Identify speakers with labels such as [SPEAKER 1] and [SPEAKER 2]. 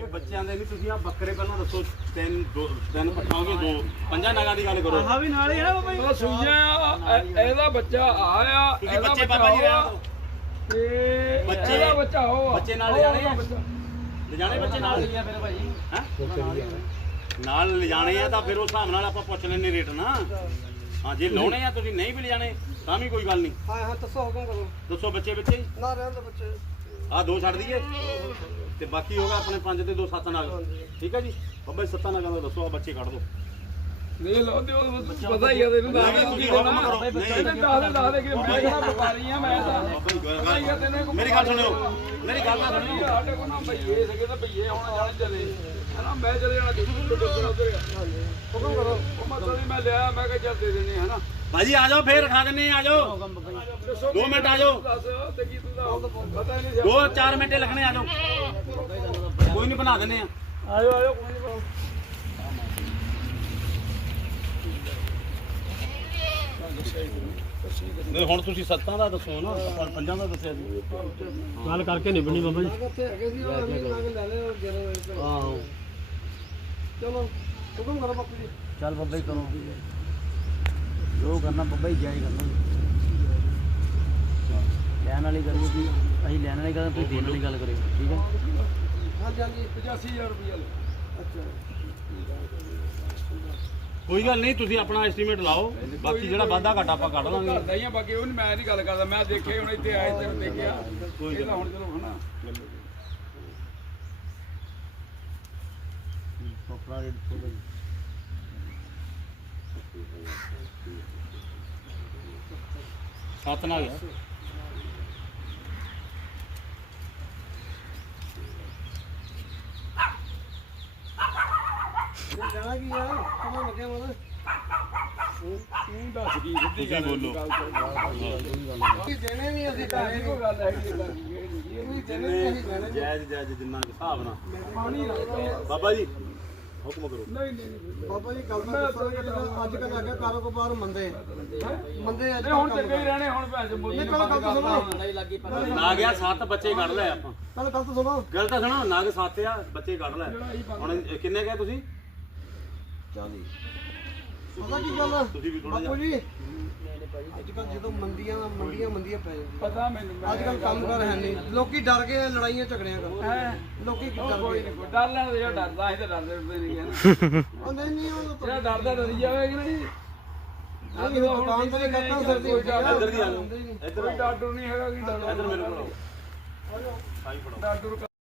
[SPEAKER 1] ਬੱਚਿਆਂ ਦੇ ਨਹੀਂ ਤੁਸੀਂ ਆ ਬੱਕਰੇ ਪਹਿਲਾਂ ਦੱਸੋ ਤਿੰਨ ਪਠਾਓਗੇ ਦੋ ਪੰਜਾਂ ਨਾਗਾਂ ਦੀ ਗੱਲ ਕਰੋ
[SPEAKER 2] ਆਹ ਵੀ ਨਾਲ ਹੀ ਆ ਬਾਈ
[SPEAKER 3] ਉਹ ਸੂਈਆਂ ਇਹਦਾ ਬੱਚਾ ਆਇਆ
[SPEAKER 1] ਤੁਸੀਂ ਬੱਚੇ ਬਾਬਾ ਜੀ ਰਹਿਣ ਦਿਓ
[SPEAKER 3] ਤੇ
[SPEAKER 1] ਬੱਚੇ
[SPEAKER 3] ਇਹਦਾ ਬੱਚਾ ਉਹ
[SPEAKER 1] ਬੱਚੇ ਨਾਲ ਲਿਜਾਣੇ ਆ ਲਿਜਾਣੇ ਬੱਚੇ ਨਾਲ
[SPEAKER 2] ਲਿਆ ਮੇਰੇ ਭਾਜੀ
[SPEAKER 1] ਹੈਂ ਨਾਲ ਲਿਜਾਣੇ ਆ ਤਾਂ ਫਿਰ ਉਸ ਹਿਸਾਬ ਨਾਲ ਆਪਾਂ ਪੁੱਛ ਲੈਣੇ ਰੇਟ ਨਾ ਹਾਂ ਜੇ ਲਾਉਣੇ ਆ ਤੁਸੀਂ ਨਹੀਂ ਵੀ ਲਿਜਾਣੇ ਤਾਂ ਵੀ ਕੋਈ ਗੱਲ ਨਹੀਂ
[SPEAKER 2] ਹਾਂ ਦੱਸੋ ਹੁਕਮ ਕਰੋ
[SPEAKER 1] ਦੱਸੋ ਬੱਚੇ ਬੱਚੇ
[SPEAKER 2] ਨਾ ਰਹਿਣ ਦੇ ਬੱਚੇ
[SPEAKER 1] ਆ ਦੋ ਛੱਡ ਦਈਏ ਤੇ ਬਾਕੀ ਹੋਗਾ ਆਪਣੇ 5 ਤੇ 2 7 ਨਾਲ ਠੀਕ ਹੈ ਜੀ ਬਾਬਾ ਜੀ 7 ਨਾਗਾਂ ਦਾ ਦੱਸੋ ਆ ਬੱਚੇ ਕੱਢ ਦੋ
[SPEAKER 3] ਦੇ ਲੋ ਦਿਓ ਪਤਾ ਹੀ ਆ ਤੈਨੂੰ ਦੱਸ ਦੇ ਕੀ ਦੇਣਾ ਇਹਨੇ ਦੱਸ ਦੇ ਕਿ ਮੈਂ ਕਿਹੜਾ ਵਪਾਰੀ ਆ ਮੈਂ ਤਾਂ
[SPEAKER 1] ਮੇਰੀ ਗੱਲ ਸੁਣਿਓ ਮੇਰੀ ਗੱਲ ਤਾਂ ਸੁਣਿਓ
[SPEAKER 3] ਸਾਡੇ ਕੋਲ ਨਾ ਭਈਏ ਸੀਗੇ ਤਾਂ ਭਈਏ ਹੁਣ ਜਾਣ ਚਲੇ ਹਨਾ ਮੈਂ ਚਲੇ ਜਾਣਾ ਉਧਰ
[SPEAKER 2] ਹੁਕਮ ਕਰੋ
[SPEAKER 3] ਉਹ ਮਤਲਬ ਮੈਂ ਲਿਆ ਮੈਂ ਕਿਹਾ ਚੱਲ ਦੇ ਦੇਣੇ ਹਨਾ
[SPEAKER 1] ਭਾਜੀ ਆ ਜਾਓ ਫੇਰ ਰਖਾ ਦਿੰਨੇ ਆ ਜਾਓ 2 ਮਿੰਟ ਆ ਜਾਓ
[SPEAKER 3] ਦੱਸ ਤੇ ਕੀ ਤੂੰ ਦਾ ਪਤਾ ਹੀ ਨਹੀਂ
[SPEAKER 1] 2-4 ਮਿੰਟ ਲੱਗਣੇ ਆ ਜਾਓ ਕੋਈ ਨਹੀਂ ਬਣਾ ਦਿੰਨੇ ਆ
[SPEAKER 3] ਆਜੋ ਆਜੋ ਕੋਈ ਨਹੀਂ
[SPEAKER 1] ਨਹੀਂ ਹੁਣ ਤੁਸੀਂ 7 ਦਾ ਦੱਸੋ ਨਾ ਆਪਾਂ 5 ਦਾ ਦੱਸਿਆ ਸੀ ਗੱਲ ਕਰਕੇ ਨਿਭਣੀ ਬਾਬਾ ਜੀ
[SPEAKER 2] ਕਿੱਥੇ ਹੈਗੇ ਸੀ ਉਹ ਅਮੀਰ ਨਾਲ ਲੈ ਲੈ ਜਦੋਂ
[SPEAKER 1] ਆਹੋ
[SPEAKER 2] ਚਲੋ ਹੁਕਮ ਕਰੋ ਬਾਪੂ ਜੀ
[SPEAKER 4] ਚੱਲ ਬੱਬਾ ਜੀ ਕਰੋ ਜੋ ਕਰਨਾ ਬੱਬਾ ਜੀ ਜਾਈ ਕਰਨਾ ਲੈਣ ਵਾਲੀ ਗੱਲ ਜੀ ਅਸੀਂ ਲੈਣ ਵਾਲੀ ਗੱਲ ਤੁਸੀਂ ਦੇਣ ਵਾਲੀ ਗੱਲ ਕਰਿਓ ਠੀਕ ਹੈ
[SPEAKER 2] ਹਾਂਜੀ ਹਾਂਜੀ
[SPEAKER 3] 85000 ਰੁਪਏ
[SPEAKER 2] ਅੱਛਾ
[SPEAKER 1] ਕੋਈ ਗੱਲ ਨਹੀਂ ਤੁਸੀਂ ਆਪਣਾ ਐਸਟੀਮੇਟ ਲਾਓ ਬਾਕੀ ਜਿਹੜਾ ਵਾਧਾ ਘਾਟਾ ਆਪਾਂ ਕੱਢ ਲਾਂਗੇ
[SPEAKER 3] ਕਰਦਾ ਹੀ ਆ ਬਾਕੀ ਉਹ ਮੈਂ ਨਹੀਂ ਗੱਲ ਕਰਦਾ ਮੈਂ ਦੇਖੇ ਹੁਣ ਇੱਥੇ ਆਏ ਤੇ ਦੇਖਿਆ
[SPEAKER 1] ਕੋਈ ਗੱਲ
[SPEAKER 3] ਇਹਦਾ ਹੁਣ ਚਲੋ ਹਨਾ
[SPEAKER 4] ਕੋਪਰਾ ਰੇਟ ਥੋੜਾ
[SPEAKER 1] ਸੱਤ ਨਾਲ ਆ
[SPEAKER 2] ਜਾਣਾ ਕੀ ਆ ਕਮਾ ਲੱਗਿਆ ਮਨ
[SPEAKER 3] ਤੂੰ ਦੱਸ ਕੀ ਸਿੱਧੀ
[SPEAKER 1] ਤੁਸੀਂ ਬੋਲੋ
[SPEAKER 2] ਕੀ ਦੇਣੇ ਨਹੀਂ ਅਸੀਂ ਦੇਣੇ
[SPEAKER 3] ਕੋਈ ਗੱਲ ਹੈਗੀ
[SPEAKER 2] ਨਹੀਂ ਦੇਣੇ ਨਹੀਂ ਅਸੀਂ ਦੇਣੇ
[SPEAKER 1] ਜਾਇਜ਼ ਜਾਇਜ਼ ਜਿੰਨਾ ਕੁ ਹਿਸਾਬ ਨਾਲ
[SPEAKER 3] ਪਾਣੀ
[SPEAKER 1] ਬਾਬਾ ਜੀ ਹੁਕਮ ਕਰੋ
[SPEAKER 3] ਨਹੀਂ ਨਹੀਂ
[SPEAKER 2] ਬਾਬਾ ਜੀ ਗੱਲ ਤਾਂ ਦੱਸੋ ਕਿ ਅੱਜ ਕੱਲ੍ਹ ਆ ਗਿਆ ਕਾਰੋਬਾਰ ਮੰਦੇ ਮੰਦੇ ਅੱਜ
[SPEAKER 3] ਹੁਣ ਚੰਗੇ ਹੀ ਰਹਿਣੇ ਹੁਣ ਭੈਣ ਚੋ ਮੁੱਲ
[SPEAKER 2] ਨਹੀਂ ਪਹਿਲਾਂ ਗੱਲ ਤਾਂ ਸੁਣੋ
[SPEAKER 1] ਨਾ ਗਿਆ 7 ਬੱਚੇ ਕੱਢ ਲਏ ਆਪਾਂ
[SPEAKER 2] ਪਹਿਲਾਂ ਗੱਲ ਤਾਂ ਸੁਣੋ
[SPEAKER 1] ਗੱਲ ਤਾਂ ਸੁਣੋ ਨਾਗ 7 ਆ ਬੱਚੇ ਕੱਢ ਲੈ ਹੁਣ ਕਿੰਨੇ ਗਏ ਤੁਸੀਂ
[SPEAKER 2] 40 ਪਤਾ ਕੀ ਗੱਲ ਆ
[SPEAKER 1] ਤੁਸੀਂ ਵੀ ਥੋੜਾ
[SPEAKER 2] ਬਾਪੂ ਜੀ ਅੱਜ ਕੱਲ੍ਹ ਜਦੋਂ ਮੰਦੀਆਂ ਪੈ ਜਾਂਦੀਆਂ
[SPEAKER 3] ਪਤਾ ਮੈਨੂੰ
[SPEAKER 2] ਅੱਜ ਕੱਲ੍ਹ ਕੰਮ ਕਰ ਹੈ ਨਹੀਂ ਲੋਕੀ ਡਰ ਗਏ ਲੜਾਈਆਂ ਝਗੜਿਆਂ ਕਰ ਲੋਕੀ ਕੀ ਡਰ
[SPEAKER 3] ਕੋਈ
[SPEAKER 2] ਗਏ
[SPEAKER 3] ਨਹੀਂ ਡਰ ਲੈਣ ਦੇ ਜਿਹੜਾ ਡਰਦਾ ਅਸੀਂ ਤਾਂ ਡਰਦੇ ਨਹੀਂ ਕਹਿੰਦੇ
[SPEAKER 2] ਉਹ ਨਹੀਂ ਉਹ ਤਾਂ
[SPEAKER 3] ਜਿਹੜਾ ਡਰਦਾ ਡਰੀ ਜਾਵੇ ਕਿ ਨਹੀਂ
[SPEAKER 2] ਨਹੀਂ ਉਹ ਦੁਕਾਨ ਤੇ ਕੱਟਾਂ ਸਰਦੀ ਹੋ
[SPEAKER 1] ਇੱਧਰ ਦੀ ਆ ਜਾਓ
[SPEAKER 2] ਜਾਂਦੀ
[SPEAKER 1] ਇੱਧਰ
[SPEAKER 3] ਕੋਈ ਡਰ ਡਰ ਨਹੀਂ ਹੈਗਾ ਕਿ ਡਰ
[SPEAKER 1] ਇੱਧਰ ਮੇਰੇ ਕੋਲ ਆਓ ਸਾਈ ਫੜੋ
[SPEAKER 3] ਡਰ ਡਰ